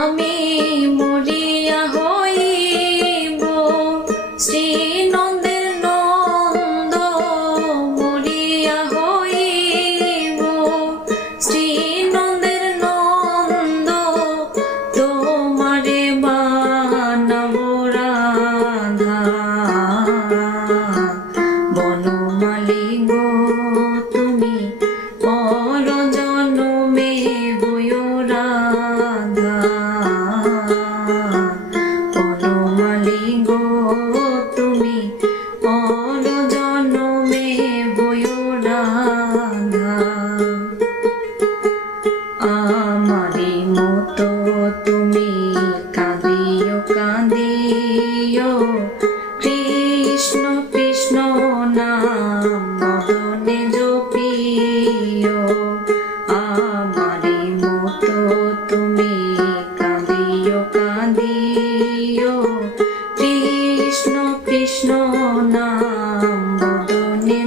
আমি মরিয়া হইব শ্রীনন্দের নন্দ, মরিয়া হইব শ্রীনন্দের নন্দ, তোমারে বানাবো রাধা। বনমালী গো তুমি পর জনমে হইও রাধা। বনমালী গো তুমি পর জনমে হইও রাধা। আমারি মতো তুমি কাঁদিও কাঁদিও, কৃষ্ণ কৃষ্ণ নাম মদনে জপিও। আমারি মতো তুমি কাঁদিও কাঁদিও, কৃষ্ণ কৃষ্ণ নাম মদনে